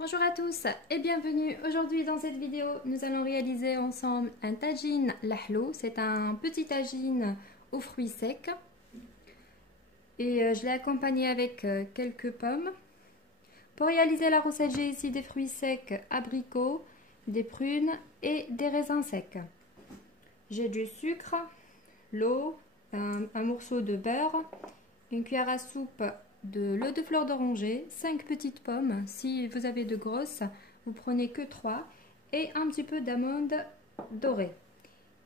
Bonjour à tous et bienvenue. Aujourd'hui dans cette vidéo, nous allons réaliser ensemble un tagine lahlo. C'est un petit tagine aux fruits secs. Et je l'ai accompagné avec quelques pommes. Pour réaliser la recette, j'ai ici des fruits secs, abricots, des prunes et des raisins secs. J'ai du sucre, l'eau, un morceau de beurre, une cuillère à soupe de l'eau de fleur d'oranger, 5 petites pommes, si vous avez de grosses, vous prenez que 3, et un petit peu d'amandes dorées.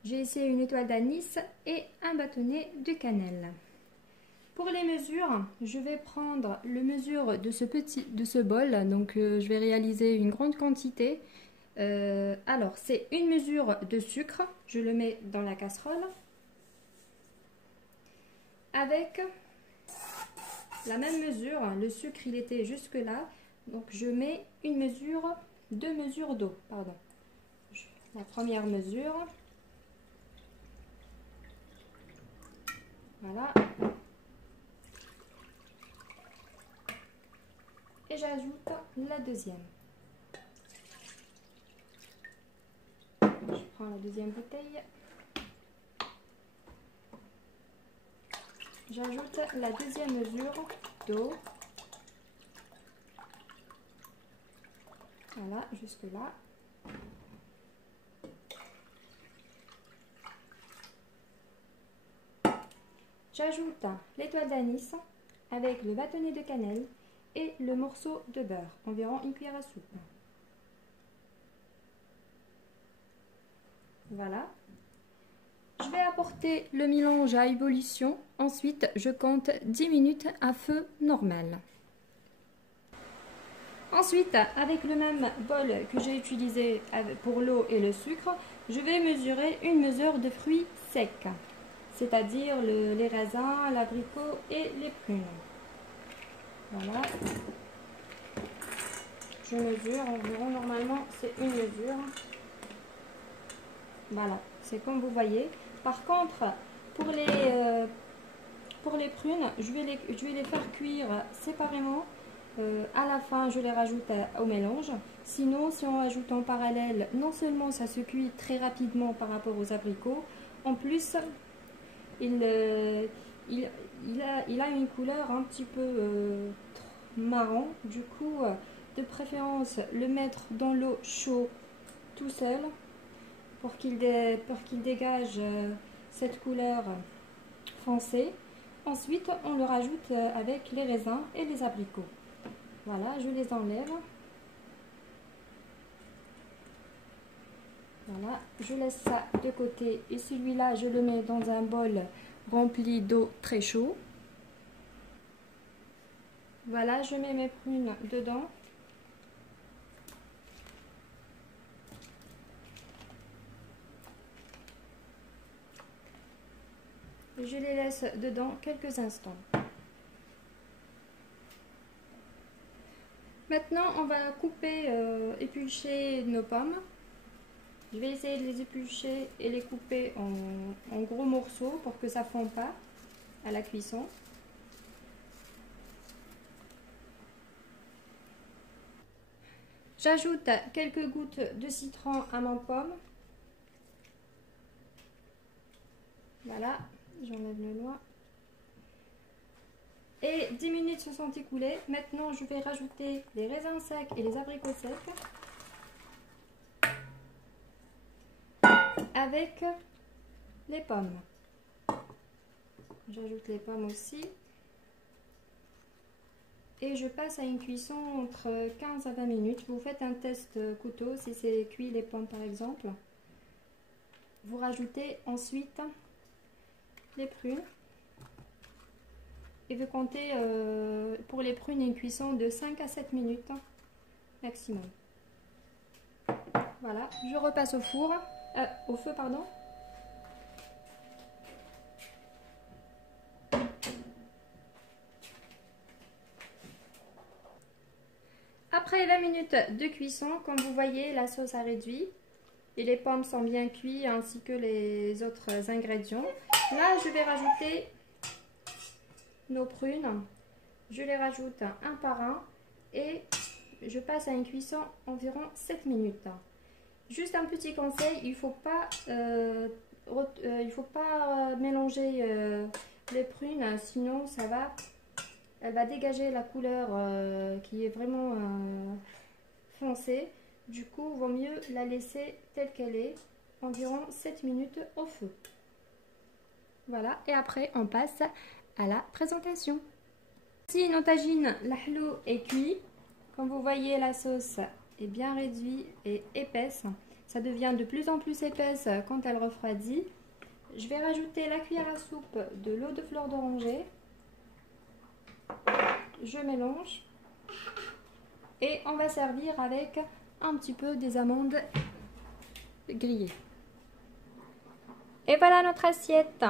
J'ai ici une étoile d'anis et un bâtonnet de cannelle. Pour les mesures, je vais prendre le mesure de ce bol, donc je vais réaliser une grande quantité. Alors c'est une mesure de sucre, je le mets dans la casserole, avec la même mesure, le sucre il était jusque là, donc je mets deux mesures d'eau, pardon. La première mesure, voilà, et j'ajoute la deuxième. Je prends la deuxième bouteille, j'ajoute la deuxième mesure d'eau. Voilà, jusque là. J'ajoute l'étoile d'anis avec le bâtonnet de cannelle et le morceau de beurre, environ une cuillère à soupe. Voilà. Je vais apporter le mélange à ébullition. Ensuite, je compte 10 minutes à feu normal. Ensuite, avec le même bol que j'ai utilisé pour l'eau et le sucre, je vais mesurer une mesure de fruits secs, c'est-à-dire les raisins, l'abricot et les prunes. Voilà. Je mesure environ, normalement c'est une mesure. Voilà, c'est comme vous voyez. Par contre, pour les prunes, je vais les faire cuire séparément. À la fin, je les rajoute au mélange. Sinon, si on ajoute en parallèle, non seulement ça se cuit très rapidement par rapport aux abricots, en plus, il a une couleur un petit peu marron. Du coup, de préférence, le mettre dans l'eau chaude tout seul pour qu'il dégage cette couleur foncée. Ensuite, on le rajoute avec les raisins et les abricots. Voilà, je les enlève. Voilà, je laisse ça de côté et celui-là, je le mets dans un bol rempli d'eau très chaud. Voilà, je mets mes prunes dedans. Je les laisse dedans quelques instants. Maintenant, on va couper, éplucher nos pommes. Je vais essayer de les éplucher et les couper en gros morceaux pour que ça ne fonde pas à la cuisson. J'ajoute quelques gouttes de citron à mon pomme. Voilà, j'enlève le noix. Et 10 minutes se sont écoulées. Maintenant, je vais rajouter les raisins secs et les abricots secs avec les pommes. J'ajoute les pommes aussi. Et je passe à une cuisson entre 15 à 20 minutes. Vous faites un test couteau si c'est cuit les pommes par exemple. Vous rajoutez ensuite les prunes. Et vous comptez pour les prunes une cuisson de 5 à 7 minutes maximum. Voilà, je repasse au feu, pardon. Après 20 minutes de cuisson, comme vous voyez, la sauce a réduit et les pommes sont bien cuites ainsi que les autres ingrédients. Là, je vais rajouter nos prunes. Je les rajoute un par un et je passe à une cuisson environ 7 minutes. Juste un petit conseil, il faut pas mélanger les prunes, sinon elle va dégager la couleur qui est vraiment foncée. Du coup, il vaut mieux la laisser telle qu'elle est, environ 7 minutes au feu. Voilà, et après on passe à la présentation. Si notre tagine l'ahlou est cuit, comme vous voyez, la sauce est bien réduite et épaisse. Ça devient de plus en plus épaisse quand elle refroidit. Je vais rajouter la cuillère à soupe de l'eau de fleur d'oranger. Je mélange et on va servir avec un petit peu des amandes grillées. Et voilà notre assiette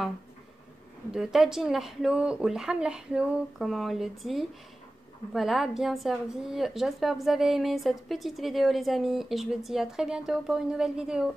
de tagine l'ahlou ou l'ham l'ahlou, comme on le dit. Voilà, bien servi. J'espère que vous avez aimé cette petite vidéo les amis et je vous dis à très bientôt pour une nouvelle vidéo.